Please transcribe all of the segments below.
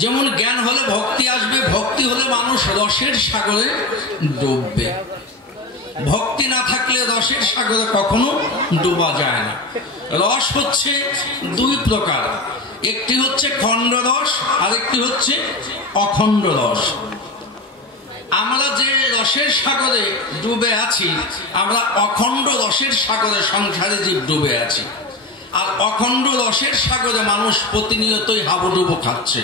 যেমন জ্ঞান হলে ভক্তি আসবে, ভক্তি হলে মানুষ রসের সাগরে ডুববে। ভক্তি না থাকলে রসের সাগরে কখনো ডোবা যায় না। রস হচ্ছে দুই প্রকার, একটি হচ্ছে খণ্ড রস, আর একটি হচ্ছে অখণ্ড রস। আমরা যে রসের সাগরে ডুবে আছি, আমরা অখণ্ড রসের সাগরে সংসারে জীব ডুবে আছি। আর অখণ্ড রসের সাগরে মানুষ প্রতিনিয়তই হাবুডুবু খাচ্ছে।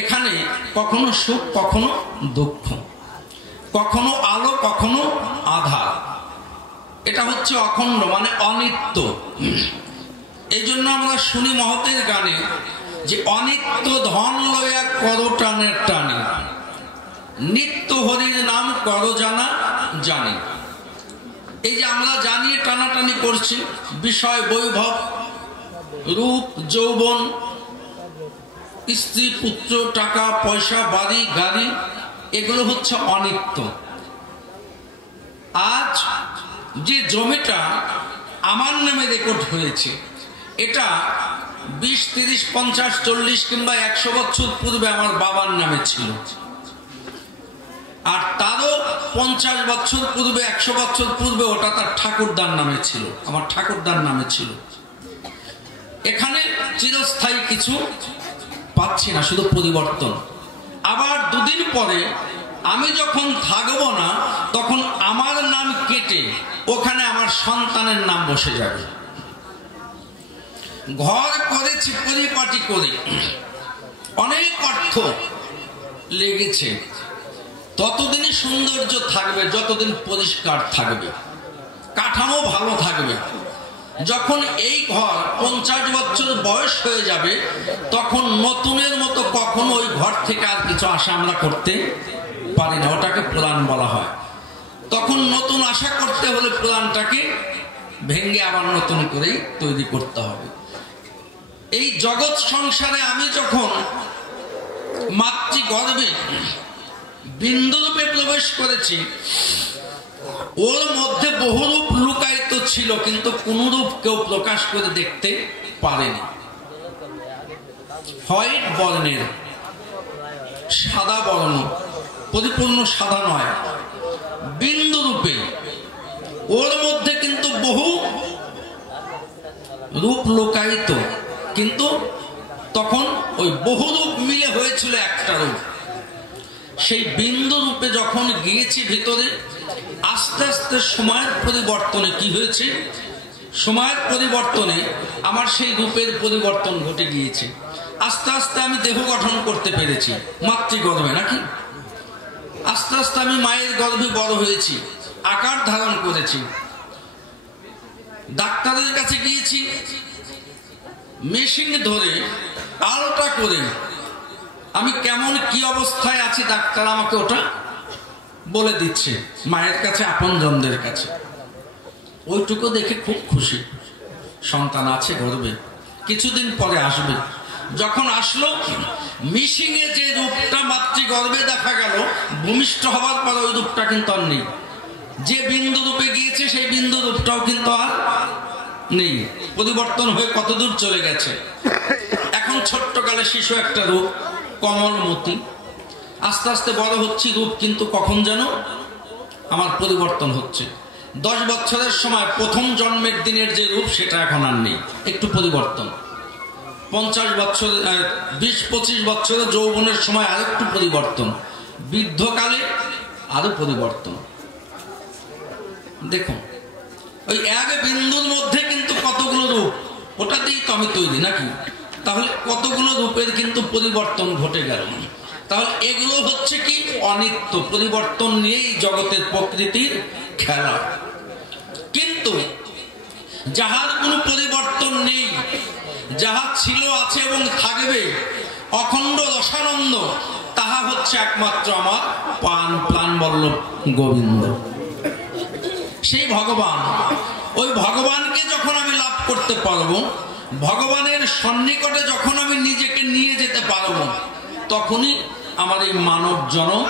এখানে কখনো সুখ, কখনো দুঃখ, কখনো আলো, কখনো আধার। এটা হচ্ছে অখণ্ড, মানে অনিত্য। এই জন্য আমরা শুনি মহতের গানে যে অনিত্য ধন লয়া কর টানের টানে, নিত্য হরির নাম কর জানা জানি। এই যে আমরা জানিয়ে টানাটানি করছি বিষয়, বৈভব, রূপ, যৌবন, স্ত্রী, পুত্র, টাকা পয়সা, বাড়ি গাড়ি, এগুলো হচ্ছে অনিত্য। আজ যে জমিটা আমার নামে রেকর্ড হয়েছে, এটা 20, 30, 50, 40 কিংবা 100 বছর পূর্বে আমার বাবার নামে ছিল। আর তারও 50 বছর পূর্বে, 100 বছর পূর্বে ওটা তার ঠাকুরদার নামে ছিল, আমার ঠাকুরদার নামে ছিল। এখানে চিরস্থায়ী কিছু পাচ্ছি না, শুধু পরিবর্তন। আবার দুদিন পরে আমি যখন থাকবো না, তখন আমার নাম কেটে ওখানে আমার সন্তানের নাম বসে যাবে। ঘর করেছি পরিপাটি করে, অনেক অর্থ লেগেছে, ততদিনই সৌন্দর্য থাকবে যতদিন পরিষ্কার থাকবে, কাঠামো ভালো থাকবে। যখন এই ঘর 50 বছর বয়স হয়ে যাবে, তখন নতুনের মতো কখনো ওই ঘর থেকে আর কিছু আশা আমরা করতে পারি না। ওটাকে পুরাণ বলা হয়। তখন নতুন আশা করতে হলে পুরাণটাকে ভেঙে আবার নতুন করেই তৈরি করতে হবে। এই জগৎ সংসারে আমি যখন মাতৃগর্ভে বিন্দুরূপে প্রবেশ করেছি, ওর মধ্যে বহুরূপ লুকায়িত ছিল, কিন্তু কোন রূপ কেউ প্রকাশ করে দেখতে পারেনি। হোয়াইট বর্ণের, সাদা বর্ণ, পরিপূর্ণ সাদা নয়, বিন্দু রূপে। ওর মধ্যে কিন্তু বহু রূপ লুকায়িত, কিন্তু তখন ওই বহু রূপ মিলে হয়েছিল একটা রূপ। সেই বিন্দু রূপে যখন গিয়েছি ভিতরে, আস্তে আস্তে সময়ের পরিবর্তনে কি হয়েছে, সময়ের পরিবর্তনে আমার সেই রূপের পরিবর্তন ঘটে গিয়েছে। আস্তে আস্তে আমি দেহ গঠন করতে পেরেছি মাতৃগর্ভে, নাকি? আস্তে আস্তে আমি মায়ের গর্ভে বড় হয়েছি, আকার ধারণ করেছি। ডাক্তারের কাছে গিয়েছি, মেশিন ধরে আলট্রা করে আমি কেমন কি অবস্থায় আছি ডাক্তার আমাকে ওটা বলে দিচ্ছে। মায়ের কাছে, আপনজনদের কাছে, ওইটুকু দেখে খুব খুশি। সন্তান আছে গর্ভে, কিছুদিন পরে আসবে। যখন আসলো, মিশিংয়ে যে রূপটা মাতৃগর্ভে দেখা গেল, ভূমিষ্ঠ হওয়ার পর ওই রূপটা কিন্তু আর নেই। যে বিন্দু রূপে গিয়েছে সেই বিন্দু রূপটাও কিন্তু আর নেই, পরিবর্তন হয়ে কত দূর চলে গেছে। এখন ছোট্টকালে শিশু একটা রূপ, কমলমতি। আস্তে আস্তে বড় হচ্ছে, রূপ কিন্তু কখন যেন আমার পরিবর্তন হচ্ছে। 10 বছরের সময় প্রথম জন্মের দিনের যে রূপ, সেটা এখন আর নেই, একটু পরিবর্তন। 50 বছর, 20-25 বছরের যৌবনের সময় আরেকটু পরিবর্তন, বৃদ্ধকালে আরো পরিবর্তন। দেখুন, ওই এক বিন্দুর মধ্যে কিন্তু কতগুলো রূপ, ওটাতেই তো আমি তৈরি, নাকি? তাহলে কতগুলো রূপের কিন্তু পরিবর্তন ঘটে গেল। তাহলে এগুলো হচ্ছে কি? অনিত্য। পরিবর্তন নিয়েই জগতের প্রকৃতির খেলা। কিন্তু যাহার কোনো পরিবর্তন নেই, যাহা ছিল, আছে এবং থাকবে, অখণ্ড রসানন্দ, তাহা হচ্ছে একমাত্র আমার প্রাণ বল্লভ গোবিন্দ, সেই ভগবান। ওই ভগবানকে যখন আমি লাভ করতে পারবো, ভগবানের সন্নিকটে যখন আমি নিজেকে নিয়ে যেতে পারবো, তখনই আমার এই মানব জনম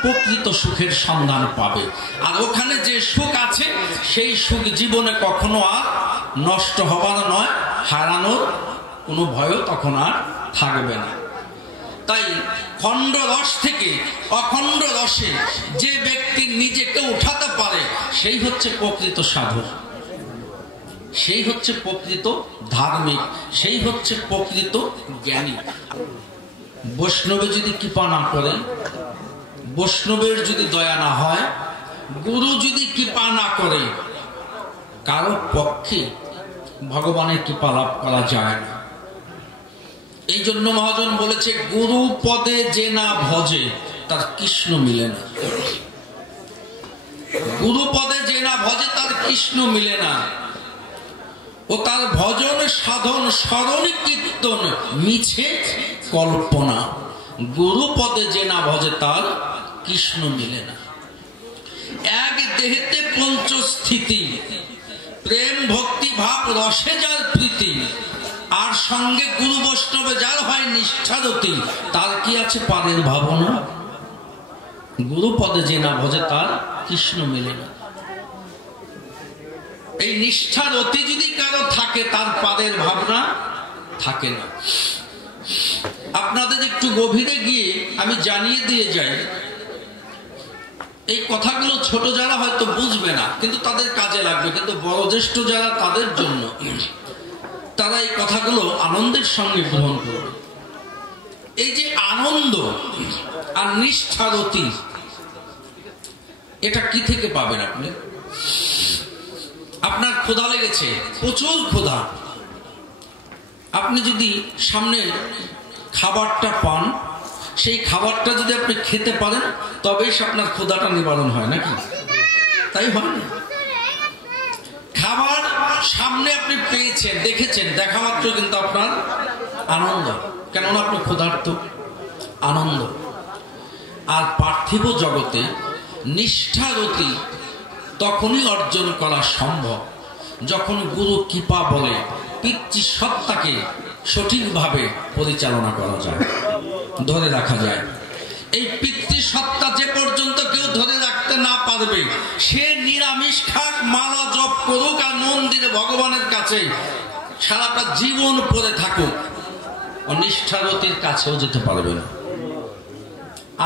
প্রকৃত সুখের সন্ধান পাবে। আর ওখানে যে সুখ আছে, সেই সুখ জীবনে কখনো আর নষ্ট হবার নয়, হারানোর কোনো ভয়ও তখন আর থাকবে না। তাই খণ্ড রস থেকে অখণ্ড রসে যে ব্যক্তি নিজেকে উঠাতে পারে সেই হচ্ছে প্রকৃত সাধক, সেই হচ্ছে প্রকৃত ধার্মিক, সেই হচ্ছে প্রকৃত জ্ঞানী। বৈষ্ণবে যদি কৃপা না করে, বৈষ্ণবের যদি দয়া না হয়, গুরু যদি কৃপা না করে, কারো পক্ষে ভগবানের কৃপা লাভ করা যায় না। এই জন্য মহাজন বলেছে, গুরু পদে যে না ভজে তার কৃষ্ণ মিলে না। গুরু পদে যে না ভজে তার কৃষ্ণ মিলে না। ও তার ভজন সাধন স্মরণ কীর্তন মিছে কল্পনা। গুরু পদে যে না ভজে তার কৃষ্ণ মিলে না। এক দেহেতে পঞ্চস্থিতি, প্রেম ভক্তি ভাব রসে যার প্রীতি, আর সঙ্গে গুরু বৈষ্ণবে যার হয় নিষ্ঠারতি, তার কি আছে পাদের ভাবনা? গুরু পদে যে না ভজে তার কৃষ্ণ মিলে না। এই নিষ্ঠার অতি যদি কারো থাকে, তার পাদের ভাবনা থাকে না। আপনাদের একটু গভীরে গিয়ে আমি জানিয়ে দিয়ে যাই, এই কথাগুলো ছোট যারা হয়তো বুঝবে না, কিন্তু তাদের কাজে লাগবে, কিন্তু বয়োজ্যেষ্ঠ যারা তাদের জন্য, তারা এই কথাগুলো আনন্দের সঙ্গে গ্রহণ করবে। এই যে আনন্দ আর নিষ্ঠার অতি, এটা কি থেকে পাবেন আপনি? আপনার ক্ষুধা লেগেছে, প্রচুর ক্ষুধা, আপনি যদি সামনে খাবারটা পান, সেই খাবারটা যদি আপনি খেতে পারেন, তবেই আপনার ক্ষুধাটা নিবারণ হয়, নাকি তাই হয় না? খাবার সামনে আপনি পেয়েছেন, দেখেছেন, দেখা মাত্র কিন্তু আপনার আনন্দ, কেননা আপনি ক্ষুধার্ত, আনন্দ। আর পার্থিব জগতে নিষ্ঠারতি তখনই অর্জন করা সম্ভব যখন গুরু কৃপা বলে পিতৃসত্তাকে সঠিকভাবে পরিচালনা করা যায়, ধরে রাখা যায়। এই পিতৃসত্তা যে পর্যন্ত কেউ ধরে রাখতে না পারবে, সে নিরামিষ খাক, মালা জপ করুক, আর মন্দিরে ভগবানের কাছে সারাটা জীবন পড়ে থাকুক, অনিষ্ঠারতির কাছেও যেতে পারবে না,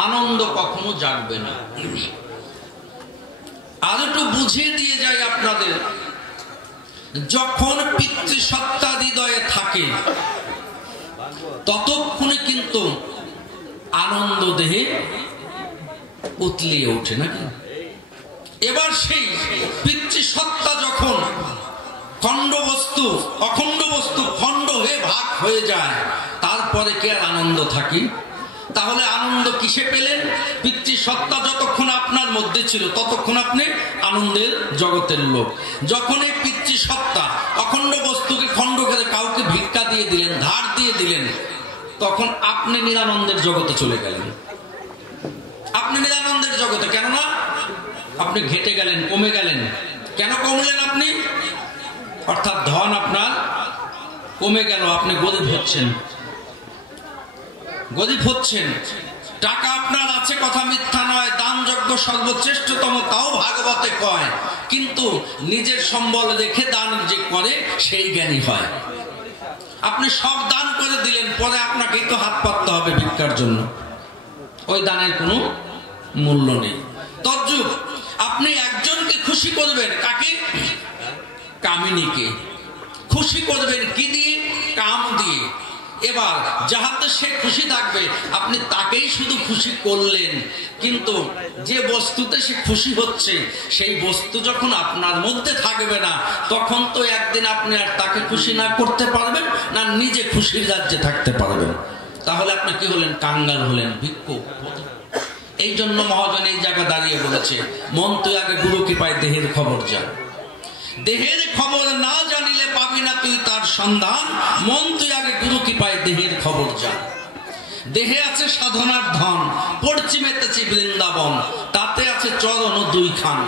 আনন্দ কখনো জাগবে না। আর একটু বুঝিয়ে দিয়ে যাই আপনাদের, যখন পিতৃসত্তা হৃদয়ে থাকে ততক্ষণে কিন্তু আনন্দ দেহে উতলিয়ে ওঠে, নাকি? এবার সেই পিতৃসত্তা যখন খণ্ড বস্তু, অখণ্ড বস্তু খণ্ড হয়ে ভাগ হয়ে যায়, তারপরে কি আর আনন্দ থাকে? তাহলে আনন্দ কিসে পেলেন? পিতৃসত্তা যতক্ষণ আপনার মধ্যে ছিল ততক্ষণ আপনি আনন্দের জগতের লোক। যখন এই পিতৃসত্তা অখণ্ড বস্তুকে খণ্ড করে কাউকে ভিক্ষা দিয়ে দিলেন, ধার দিয়ে দিলেন, তখন আপনি নিরানন্দের জগতে চলে গেলেন। আপনি নিরানন্দের জগতে, কেননা আপনি ঘেটে গেলেন, কমে গেলেন। কেন কমলেন আপনি? অর্থাৎ ধন আপনার কমে গেল, আপনি গরিব হচ্ছেন, গরিব হচ্ছেন। টাকা আপনার আছে, কথা মিথ্যা নয়, দান যজ্ঞ সর্বশ্রেষ্ঠতম, তাও ভাগবতে কয়, কিন্তু নিজের সম্বল রেখে দান যে করে সেই জ্ঞানী হয়। আপনি সব দান করে দিলেন, পরে আপনাকে তো হাত পাততে হবে ভিক্ষার জন্য, ওই দানের কোনো মূল্য নেই। তদ্রূপ আপনি একজনকে খুশি করবেন, কাকে? কামিনীকে খুশি করবেন কি দিয়ে? কাম দিয়ে। এবার যাহাতে সে খুশি থাকবে, আপনি তাকেই শুধু খুশি করলেন, কিন্তু যে বস্তুতে সে খুশি হচ্ছে সেই বস্তু যখন আপনার মধ্যে থাকবে না, তখন তো একদিন আপনি আর তাকে খুশি না করতে পারবেন না, নিজে খুশির রাজ্যে থাকতে পারবেন। তাহলে আপনি কি হলেন? কাঙ্গাল হলেন, ভিক্ষুক। এই জন্য মহাজন এই জায়গা দাঁড়িয়ে বলেছে, মন তুই আগে গুরু কৃপায় দেহের খবর জান। দেহের খবর না জানিলে পাবি না তুই তার সন্ধান, মন তুই আগে গুরু কৃপায় দেহের খবর জান। দেহে আছে সাধনার ধন, পশ্চিমেতেছি বৃন্দাবন, তাতে আছে চরণ 2 খান।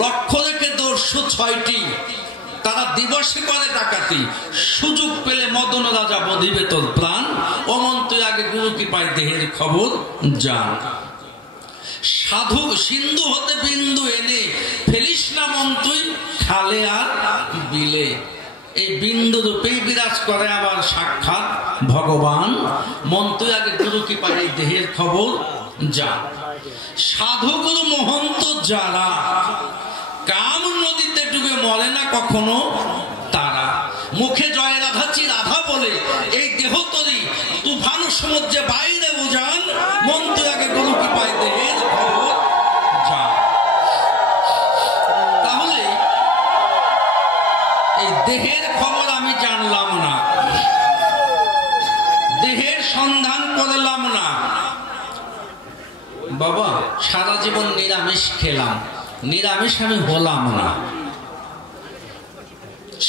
লক্ষ্য রেখে দর্শু 6টি, তারা দিবসে করে ডাকাতি, সুযোগ পেলে মদন রাজা বধিবে তোর প্রাণ, ও মন তুই আগে গুরু কৃপায় দেহের খবর জান। সাধু সিন্ধু হতে বিন্দু এনে ফেলিস না মন তুই খালে আর বিলে। এই বিন্দু রূপেই বিরাজ করে আমার সাক্ষাৎ ভগবান। মন তুই আগে গুরু কি পাই এই দেহের খবর যা। সাধুগুরু মহন্ত যারা কাম নদীতে ডুবে মরে না কখনো তারা, মুখে জয় রাধাচি রাধা বলে এই দেহ তরি তুফান সমুদ্রে বাইরে বুঝান। মন তুই আগে গুরু কি পাই দেহের খবর যা। তাহলে এই দেহের খবর আমি জানলাম না, দেহের সন্ধান করলাম না। বাবা সারা জীবন নিরামিষ খেলাম, নিরামিষ আমি হলাম না।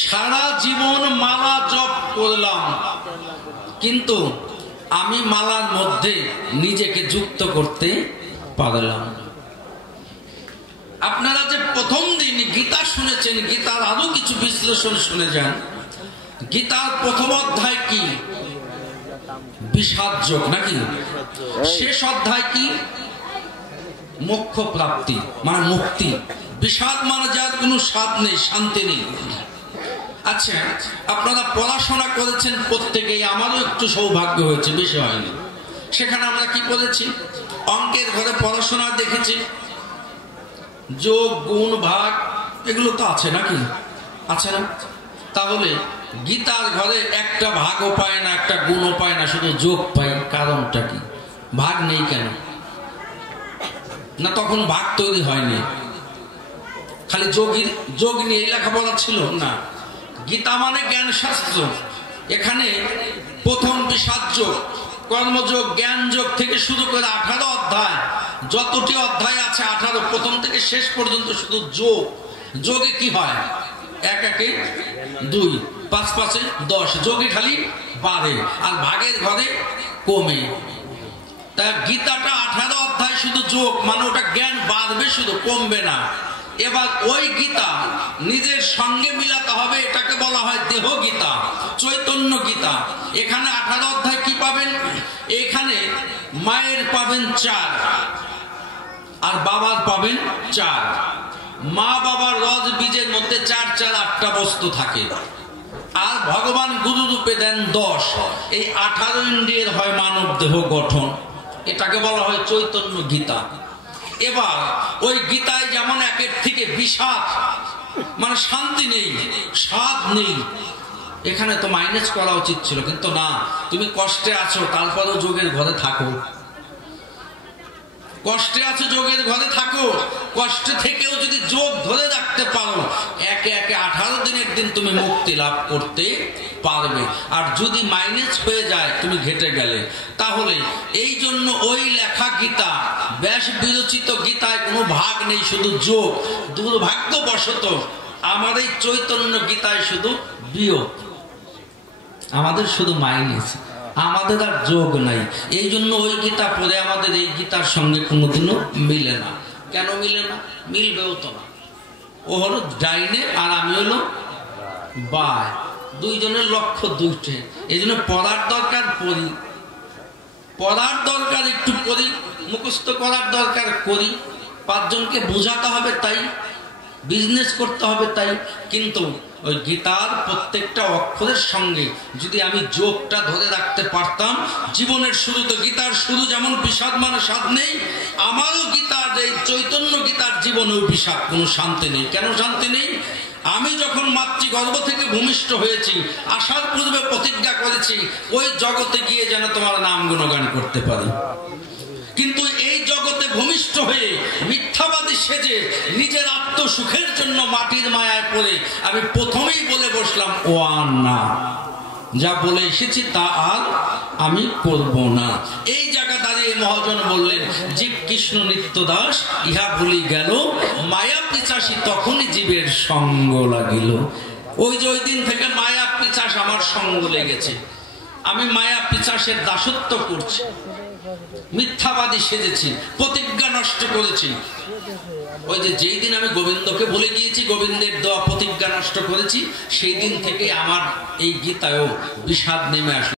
সারা জীবন মালা জপ করলাম, কিন্তু আমি মালার মধ্যে নিজেকে যুক্ত করতে পারলাম না। আপনারা যে প্রথম দিন গীতা শুনেছেন, গীতার আরো কিছু বিশ্লেষণ শুনে যান। গীতার প্রথম অধ্যায় কি? বিষাদ যোগ নাকি? শেষ অধ্যায় কি? মোক্ষ প্রাপ্তি মানে মুক্তি। বিষাদ মানে যার কোনো স্বাদ নেই, শান্তি নেই। আচ্ছা, আপনারা পড়াশোনা করেছেন প্রত্যেকেই, আমারও একটু সৌভাগ্য হয়েছে, বেশি হয়নি। সেখানে আমরা কি করেছি? অঙ্কের ঘরে পড়াশোনা দেখেছি, যোগ গুণ ভাগ এগুলো তো আছে নাকি? আছে না? তাহলে গীতার ঘরে একটা ভাগও পায় না, একটা গুণও পায় না, শুধু যোগ পাই। কারণটা কি? ভাগ নেই কেন? না তখন ভাগ তৈরি হয়নি, খালি যোগ নিয়ে লেখাপড়া ছিল না। গীতা মানে জ্ঞান শাস্ত্র। এখানে প্রথম বিষাদ যোগ, কর্মযোগ, জ্ঞান যোগ থেকে শুরু করে 18 অধ্যায়, যতটি অধ্যায় আছে 18, প্রথম থেকে শেষ পর্যন্ত শুধু যোগ। যোগে কি হয়? 1 1 2, 5 5 10, যোগে খালি বাড়ে আর ভাগের ঘরে কমে। তা গীতাটা 18 অধ্যায় শুধু যোগ, মানে ওটা জ্ঞান বাড়বে শুধু, কমবে না। এবার ওই গীতা নিজের সঙ্গে মিলাতে হবে, এটাকে বলা হয় দেহ গীতা, চৈতন্য গীতা। এখানে 18 অধ্যায় কি পাবেন? এখানে মায়ের পাবেন 4 আর বাবার পাবেন 4। মা বাবার রজ বীজের মধ্যে 4 4 8টা বস্তু থাকে, আর ভগবান গুরু রূপে দেন 10। এই 18 ইন্দ্রিয়ের হয় মানব দেহ গঠন, এটাকে বলা হয় চৈতন্য গীতা। এবার ওই গীতায় যেমন একের থেকে বিষাদ মানে শান্তি নেই, স্বাদ নেই, এখানে তো মাইনাস করা উচিত ছিল, কিন্তু না, তুমি কষ্টে আছো তারপরেও যোগের ঘরে থাকো। কষ্টে আছো যোগের ঘরে থাকো, কষ্টে থেকেও যদি যোগ ধরে রাখতে পারো, একে একে 18 দিনের দিন তুমি মুক্তি লাভ করতে পারবে। আর যদি মাইনাস হয়ে যায় তুমি ঘেটে গেলে। তাহলে এই জন্য ওই লেখা গীতা, ব্যাস বিরচিত গীতায় কোনো ভাগ নেই, শুধু যোগ। দুর্ভাগ্যবশত আমার এই চৈতন্য গীতায় শুধু বিয়োগ, আমাদের শুধু মাইনাস, আমাদের আর যোগ নাই। এই জন্য ওই গীতা পড়ে আমাদের এই গীতার সঙ্গে কোনোদিনও মিলে না। কেন মিলে না? মিলবেও তো না। ও হলো ডাইনে আর আমি হলো বায়, দুইজনের লক্ষ্য দুইটে। এই জন্য পড়ার দরকার পড়ি, পড়ার দরকার একটু পড়ি, মুখস্থ করার দরকার করি, 5 জনকে বোঝাতে হবে তাই, বিজনেস করতে হবে তাই। কিন্তু ওই গীতার প্রত্যেকটা অক্ষরের সঙ্গে যদি আমি যোগটা ধরে রাখতে পারতাম, জীবনের শুরু তো গীতার শুরু যেমন বিষাদ মানে স্বাদ নেই, আমারও গীতার এই চৈতন্য গীতার জীবনেও বিষাদ, কোনো শান্তি নেই। কেন শান্তি নেই? আমি যখন মাতৃগর্ভ থেকে ভূমিষ্ঠ হয়েছি, আসার পূর্বে প্রতিজ্ঞা করেছি ওই জগতে গিয়ে যেন তোমার নাম গুণগান করতে পারি। কিন্তু এই জগতে ভূমিষ্ঠ হয়ে মিথ্যাবাদী সেজে নিজের আত্মসুখের জন্য মাটির মায়ায় পড়ে আমি প্রথমেই বলে বসলাম ও আর না, যা বলে এসেছি তা আর আমি করব না। এই জায়গা দাঁড়িয়ে মহাজন বললেন, জীব কৃষ্ণ নিত্যদাস ইহা ভুলি গেল, মায়া পিচাসী তখনই জীবের সঙ্গ লাগিল। ওই যে ওই দিন থেকে মায়া পিচাস আমার সঙ্গ লেগেছে, আমি মায়া পিচাসের দাসত্ব করছি, মিথ্যাবাদী সেজেছি, প্রতিজ্ঞা নষ্ট করেছি। ওই যে যেই দিন আমি গোবিন্দকে ভুলে গিয়েছি, গোবিন্দের দেওয়া প্রতিজ্ঞা নষ্ট করেছি, সেই দিন থেকে আমার এই গীতায়ও বিষাদ নেমে আসলো।